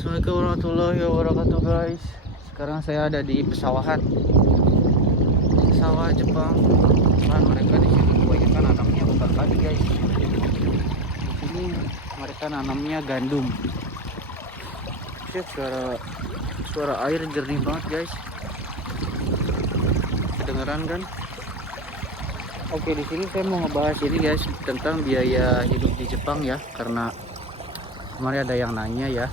Assalamualaikum warahmatullahi wabarakatuh guys. Sekarang saya ada di pesawahan, sawah Jepang. Cuman mereka di sini kebanyakan nanamnya bukan padi guys. Di sini mereka nanamnya gandum. Lihat suara air jernih banget guys. Kedengeran kan? Oke, di sini saya mau ngebahas ini guys tentang biaya hidup di Jepang ya, karena kemarin ada yang nanya ya,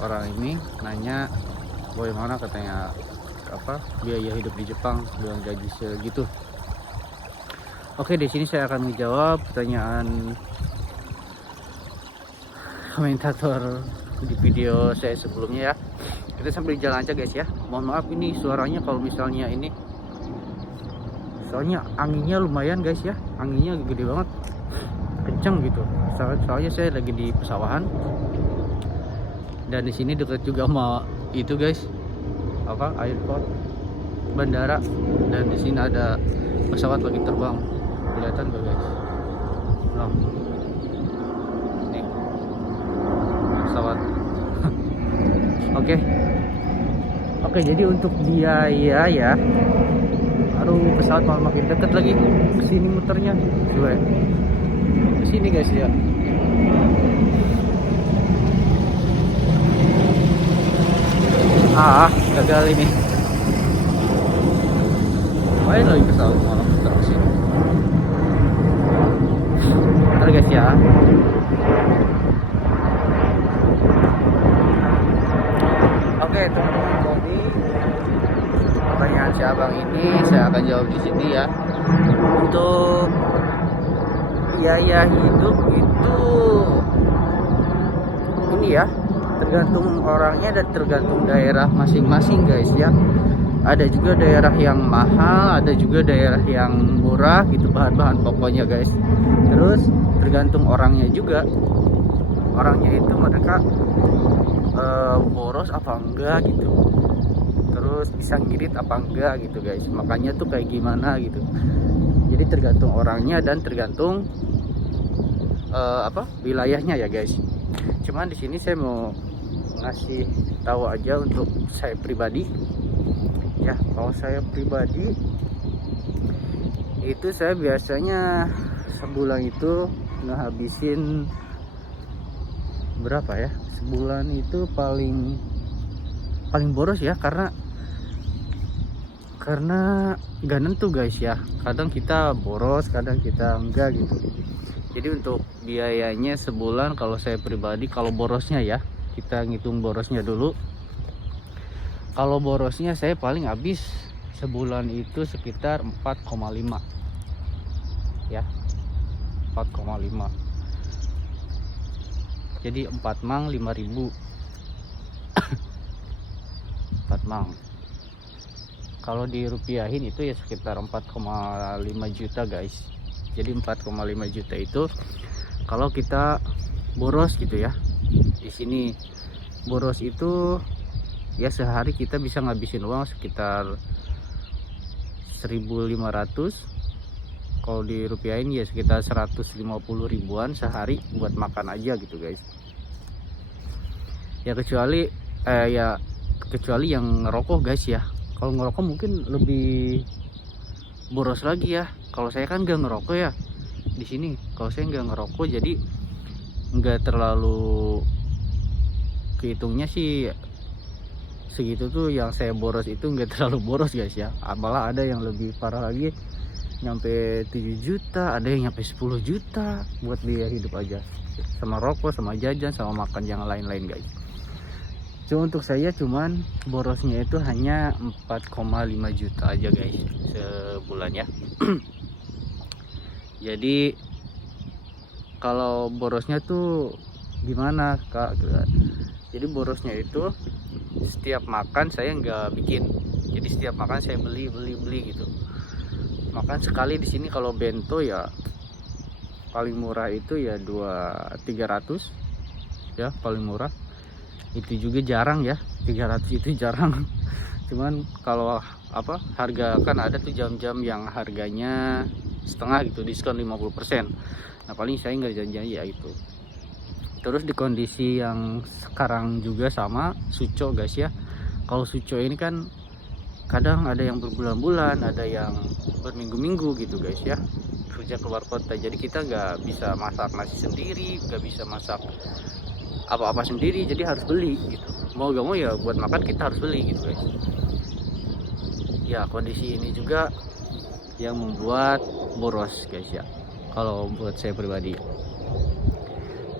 orang ini nanya bagaimana katanya biaya hidup di Jepang dengan gaji segitu. Oke, di sini saya akan menjawab pertanyaan komentator di video saya sebelumnya ya. Kita sambil jalan aja guys ya. Mohon maaf ini suaranya kalau misalnya ini, soalnya anginnya lumayan guys ya, anginnya gede banget, kenceng gitu. Soalnya saya lagi di pesawahan dan di sini dekat juga sama itu guys, airport, bandara, dan di sini ada pesawat lagi terbang. Kelihatan gak guys? Nah, nih pesawat. Oke, jadi untuk biaya ya, aduh pesawat malah makin deket lagi kesini muternya. Coba ya, kesini guys ya. Gagal ini. Main lagi pesawat malah muter kesini. Bentar guys ya. Oke teman-teman, jadi pertanyaan si abang ini saya akan jawab di sini ya. Untuk biaya hidup itu ini ya, tergantung orangnya dan tergantung daerah masing-masing guys ya. Ada juga daerah yang mahal, ada juga daerah yang murah gitu bahan-bahan pokoknya guys. Terus tergantung orangnya juga, orangnya itu mereka boros apa enggak gitu, terus bisa ngirit apa enggak gitu guys. Makanya tuh kayak gimana gitu, jadi tergantung orangnya dan tergantung wilayahnya ya guys. Cuman di sini saya mau ngasih tahu aja untuk saya pribadi ya. Kalau saya pribadi itu saya biasanya sebulan itu ngehabisin berapa ya, sebulan itu paling boros ya, karena gak nentu guys ya. Kadang kita boros, kadang kita enggak gitu. Jadi untuk biayanya sebulan kalau saya pribadi, kalau borosnya ya, kita ngitung borosnya dulu. Kalau borosnya saya paling habis sebulan itu sekitar 4,5 ya, 4,5. Jadi 4 mang 5.000 4 mang. Kalau dirupiahin itu ya sekitar 4,5 juta guys. Jadi 4,5 juta itu kalau kita boros gitu ya. Di sini boros itu ya sehari kita bisa ngabisin uang sekitar 1.500. Kalau dirupiahin ya sekitar 150 ribuan sehari buat makan aja gitu guys. Ya kecuali yang ngerokok guys ya. Kalau ngerokok mungkin lebih boros lagi ya. Kalau saya kan nggak ngerokok ya di sini. Kalau saya nggak ngerokok jadi nggak terlalu kehitungnya sih segitu tuh. Yang saya boros itu nggak terlalu boros guys ya. Malah ada yang lebih parah lagi, nyampe 7 juta, ada yang nyampe 10 juta buat biaya hidup aja, sama rokok, sama jajan, sama makan yang lain-lain guys. Cuma untuk saya cuman borosnya itu hanya 4,5 juta aja guys sebulan ya. Jadi kalau borosnya tuh gimana kak? Jadi borosnya itu setiap makan saya nggak bikin, jadi setiap makan saya beli gitu. Makan sekali di sini kalau bento ya paling murah itu ya 200-300 ya, paling murah. Itu juga jarang ya, 300 itu jarang. Cuman kalau harga kan ada tuh jam-jam yang harganya setengah gitu, diskon 50%. Nah paling saya nggak janji ya itu. Terus di kondisi yang sekarang juga sama Suco guys ya. Kalau Suco ini kan kadang ada yang berbulan-bulan, ada yang berminggu-minggu gitu guys ya, kerja keluar kota. Jadi kita nggak bisa masak nasi sendiri, nggak bisa masak apa-apa sendiri, jadi harus beli gitu. Mau gak mau ya buat makan kita harus beli gitu guys. Ya kondisi ini juga yang membuat boros guys ya, kalau buat saya pribadi.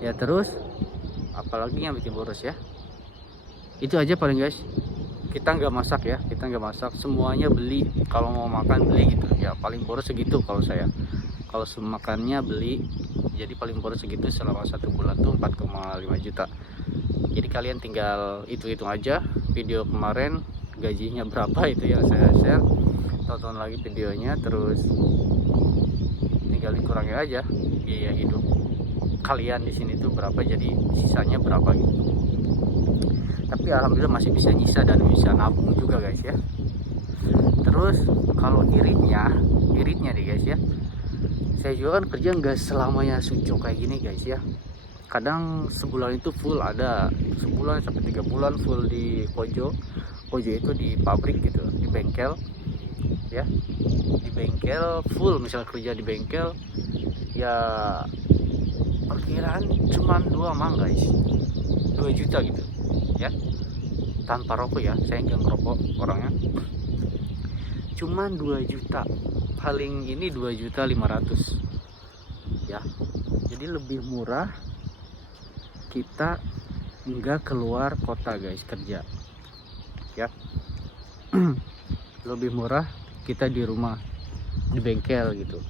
Ya terus apalagi yang bikin boros ya, itu aja paling guys. Kita nggak masak ya, kita nggak masak, semuanya beli. Kalau mau makan beli gitu ya, paling boros segitu kalau saya. Kalau makannya beli, jadi paling boros segitu selama 1 bulan tuh 4,5 juta. Jadi kalian tinggal hitung aja video kemarin gajinya berapa, itu yang saya share. Tonton lagi videonya, terus tinggal dikurangi aja biaya hidup kalian di sini tuh berapa, jadi sisanya berapa gitu. Tapi alhamdulillah masih bisa nyisa dan bisa nabung juga guys ya. Terus kalau iritnya nih guys ya, saya juga kan kerja nggak selamanya Suco kayak gini guys ya. Kadang sebulan itu full, ada sebulan sampai 3 bulan full di Kojo itu di pabrik gitu, di bengkel ya, di bengkel full. Misal kerja di bengkel ya perkiraan cuman 2 mang guys, 2 juta gitu ya, tanpa rokok ya, saya nggak ngerokok orangnya. Cuman 2 juta, paling ini 2.500.000 ya. Jadi lebih murah kita nggak keluar kota guys kerja ya. Lebih murah kita di rumah, di bengkel gitu.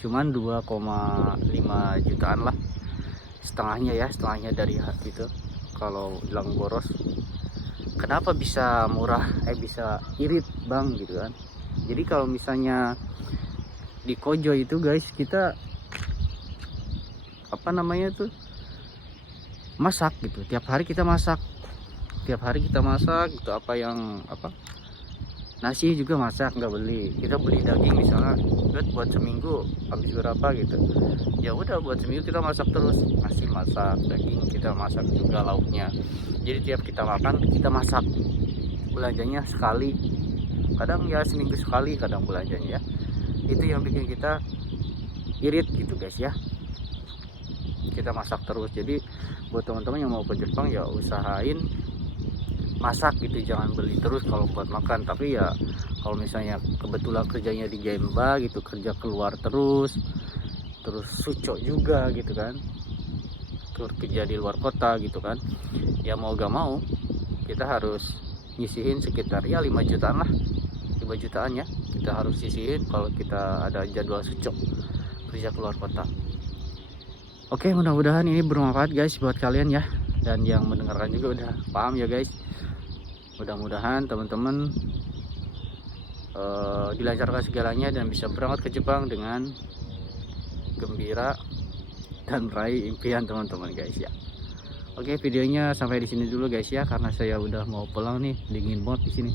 Cuman 2,5 jutaan lah, setengahnya ya, setengahnya dari hati itu. Kalau bilang boros, kenapa bisa murah, bisa irit bang gitu kan. Jadi kalau misalnya di Kojo itu guys, kita apa namanya tuh, masak gitu, tiap hari kita masak gitu. Apa yang nasi juga masak, nggak beli. Kita beli daging misalnya buat seminggu habis berapa gitu, ya udah buat seminggu kita masak terus, nasi masak, daging kita masak juga, lauknya. Jadi tiap kita makan kita masak, belanjanya sekali, kadang ya seminggu sekali kadang belanjanya ya. Itu yang bikin kita irit gitu guys ya, kita masak terus. Jadi buat teman-teman yang mau ke Jepang ya usahain masak gitu, jangan beli terus kalau buat makan. Tapi ya kalau misalnya kebetulan kerjanya di Gemba gitu, kerja keluar terus Suco juga gitu kan, kerja di luar kota gitu kan, ya mau gak mau kita harus nyisihin sekitar ya 5 jutaan lah, 5 jutaan ya kita harus sisihin kalau kita ada jadwal Suco kerja keluar kota. Oke, mudah-mudahan ini bermanfaat guys buat kalian ya, dan yang mendengarkan juga udah paham ya guys. Mudah-mudahan teman-teman dilancarkan segalanya dan bisa berangkat ke Jepang dengan gembira dan meraih impian teman-teman guys ya. Oke, videonya sampai di sini dulu guys ya, karena saya udah mau pulang nih, dingin banget di sini.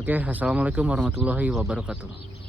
Oke, assalamualaikum warahmatullahi wabarakatuh.